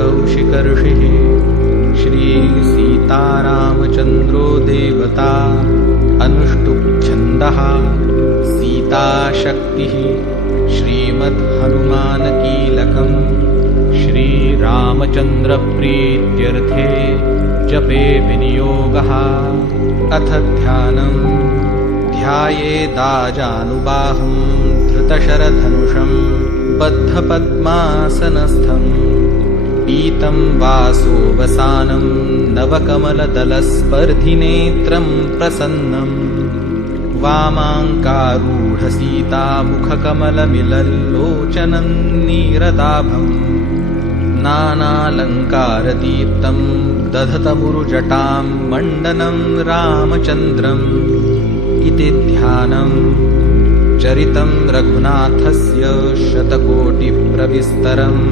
कौशिकर्षिः श्रीसीतारामचन्द्रो देवता अनुष्टुप्छन्दः सीताशक्तिः श्रीमद्हनुमानकीलकम् श्रीरामचन्द्रप्रीत्यर्थे जपे विनियोगः। अथ ध्यानम् ध्यायेदाजानुबाहुं धृतशरधनुषं बद्धपद्मासनस्थं पीतं वासोवसानं नवकमलदलस्पर्धिनेत्रं प्रसन्नं वामाङ्कारूढसीतामुखकमलमिलल्लोचनं नीरदाभम् नानालङ्कारदीप्तं दधतमुरुजटां मण्डनं रामचन्द्रम् इति ध्यानम् चरितं रघुनाथस्य शतकोटिप्रविस्तरम्